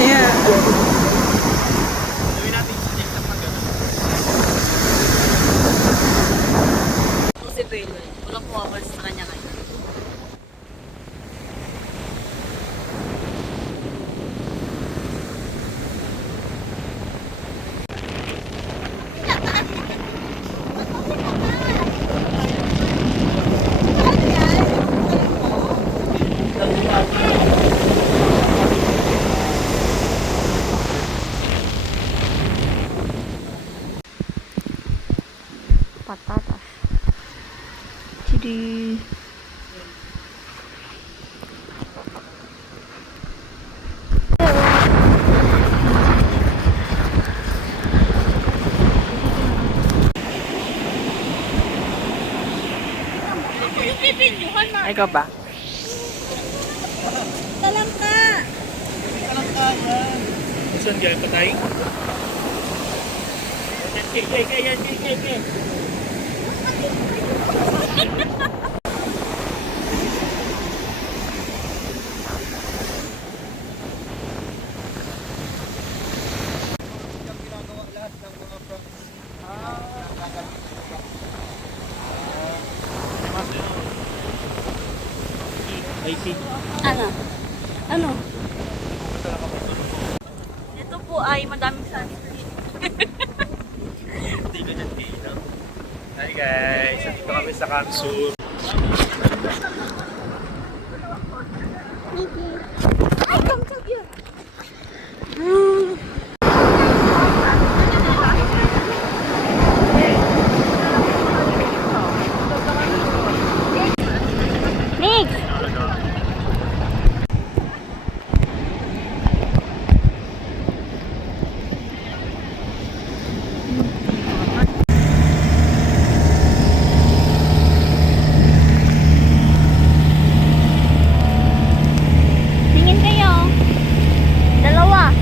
Ayan. Gawin natin yung subject na pag Si Belo, walang pumapas sa kanya ngayon. Patatas. Jadi Ay, ikaw ba? Talangka! Saan gaya patay? Kaya. IT. Ano? Ano? Ito po ay madaming sunscreen. Hindi ko dyan dito. Hi guys, dito kami sa Kamsur. Ay, kamsag yun! tingin kayo. Dalawa.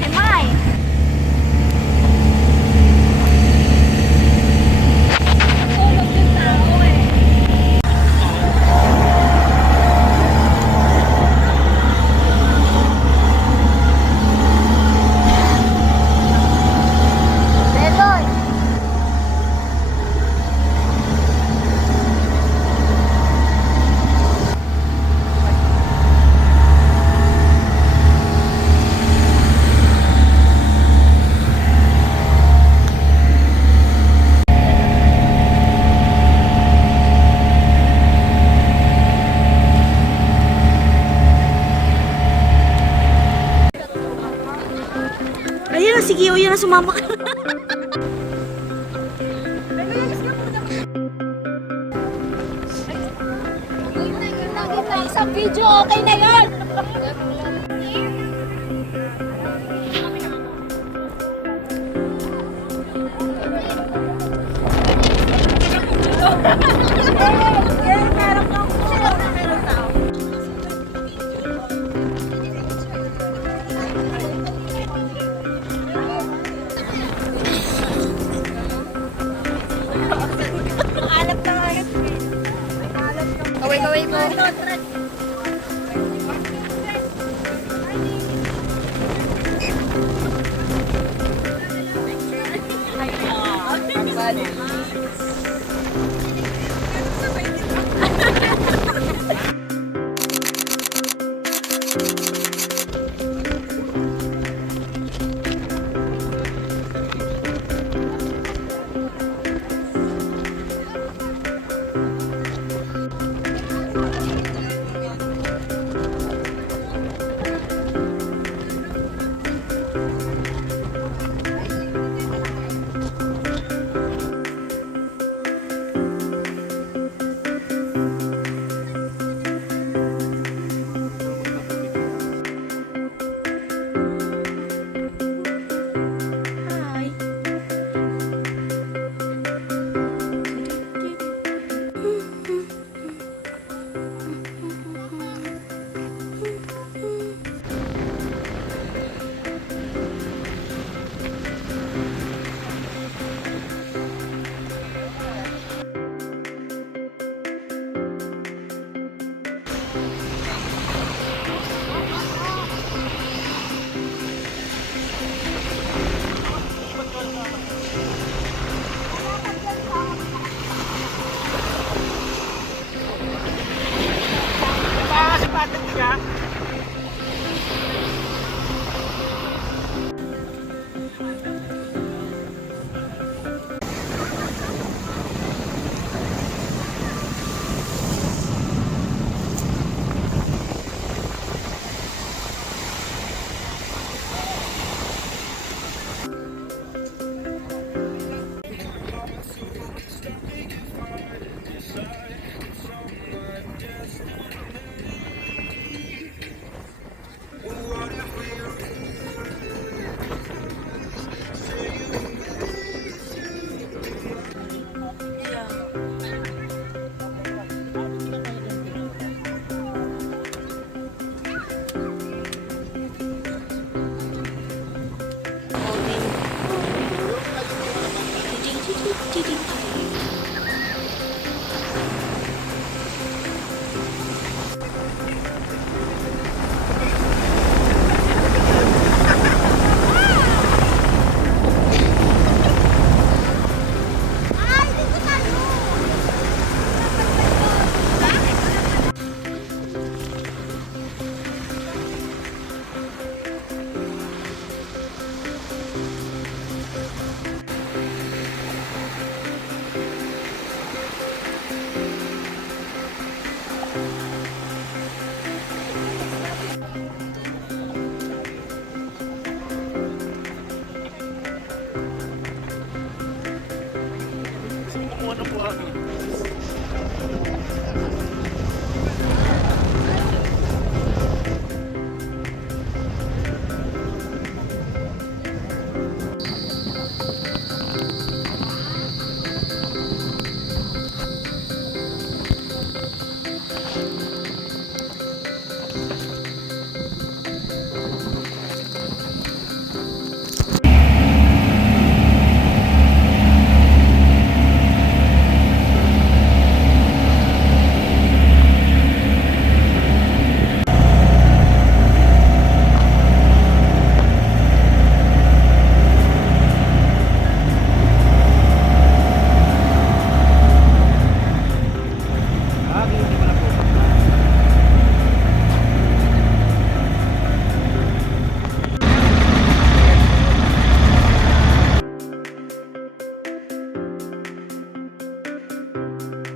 Emay. Beloy. Ayun na, sige, yun na sumama ka. Isang video, okay na yun. Kaway-kaway mo.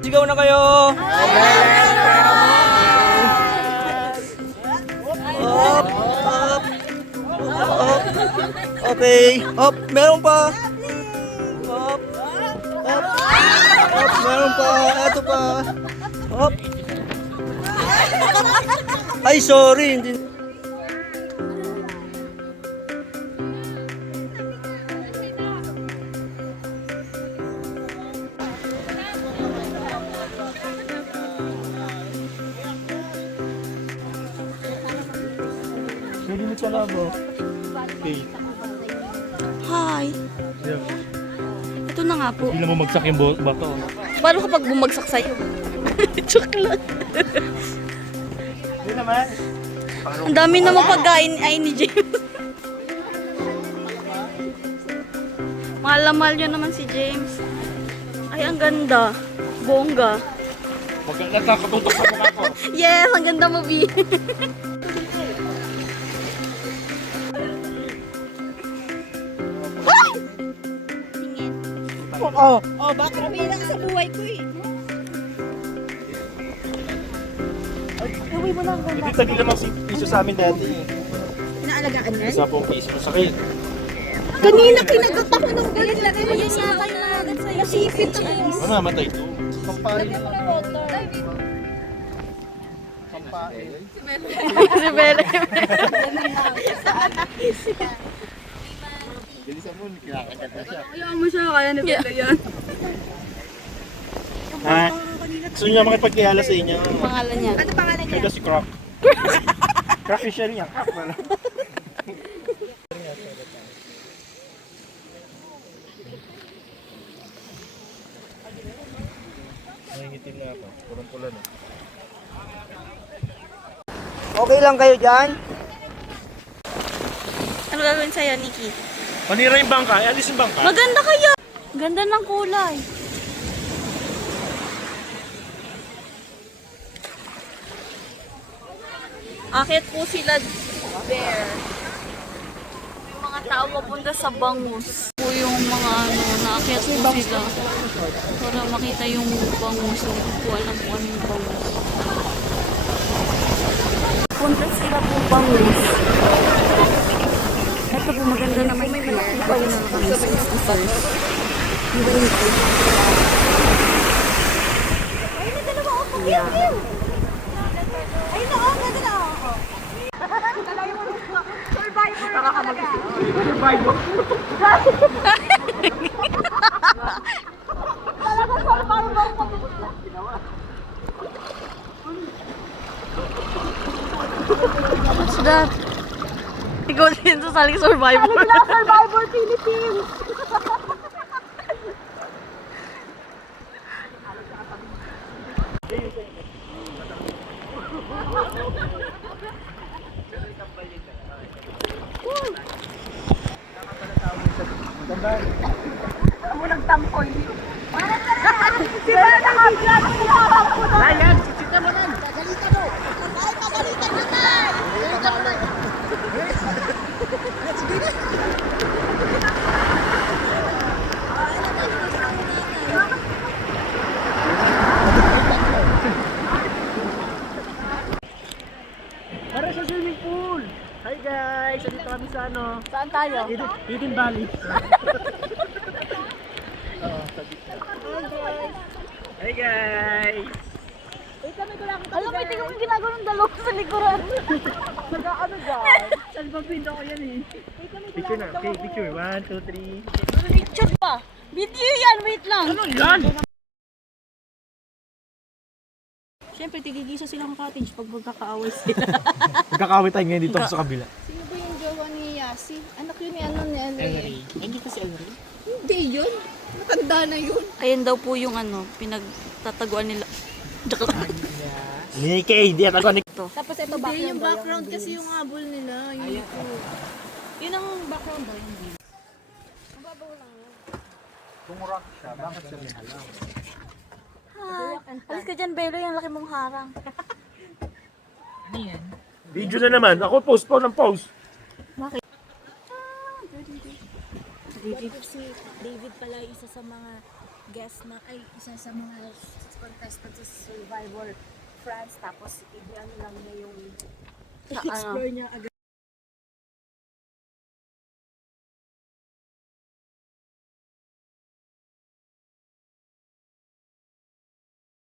Sigaw na kayo! Up! Up! Up! Okay! Up! Meron pa! Up! Up! Up! Meron pa! Ito pa! Up! Ay, sorry! Hindi. Hindi ka lang mo. Okay. Hi. Yeah. Ito na nga po. Hindi na mo magsak yung bato. Paano kapag bumagsak sa'yo? Joke lang. Hindi naman. Ang dami na mapagkain ay ni James. Mahal na mahal yun naman si James. Ay, ang ganda. Bongga. Huwag kang natakatutok sa mukha ko. Yes, ang ganda mo, B. Oo. Oh, baka bilang sa buhay ko eh. Uwi mo lang ganda. Hindi tagi lamang piso sa amin dati. Inaalagaan yan? 10 piso sakit. Kanina kinagat ako ng ganyan. Ayan nga kayo nakagat sa'yo. Nasipit ako. Mamamatay to. Pampain. Si Bele. Bilisan mo, kinakagat na siya. Ayaw mo siya, kaya ni Bele yan. Ha? Gusto niya makipagkilala sa inyo. Pangalan niya. Ano pangalan Ito si Croc. Croc siya rin yan. Croc pala. Nangingitim na ako. Pulang-pula na. Okay lang kayo dyan? Ano gagawin sa'yo, Nikki? Panira yung bangka. Alis yung bangka. Maganda kaya. Ganda ng kulay. Akit po sila there. Yung mga tao papunta sa bangus. Po yung mga naakit po sila. Para makita yung bangus. Hindi ko alam kung ano yung bangus. Punta sila po bangus. Ito po maganda naman yung ibaw na kami sa first. Ang ganito. Ay, may dalawa ako. Yeah. Ay, no, ganda na ako. Survivor. Para ka mag-isip. Survivor. Talaga survivor ko. What's that? Ikaw din sa saling survivor. Survivor Philippines. tampoy. Si Bella naka-vlog siya. Ayan, sisita mo nun. Tara sa swimming pool! Hi guys! Andito kami sa ano? Saan tayo? Hidden Valley. Hi guys! Alam mo, tingnan mo yung ginagawa ng dalawa sa likuran. Picture na. Okay, picture. 1, 2, 3. Picture pa. Video yan, wait lang. Ano yan? Siyempre, tigigisa silang cottage pag magkakaaway sila. Magkakawit tayo ngayon dito sa kabila. Sino ba yung jowa ni Yasi? Anak yun ni Ellery. Hindi kasi Ellery. Hindi yun. Matanda na yun. Ayan daw po yung pinagtataguan nila. Nikki, di atago ni... Tapos ito background. Yung background kasi yung habol nila. Yun ito. Yun ang background daw. Yung view. Hi. Alis ka dyan, Belo. Yung laki mong harang. Video na naman. Ako post po ng post. Si David pala isa sa mga guest na, ay isa sa mga contestants sa Survivor France. Tapos, ano lang niya yung explore niya agad.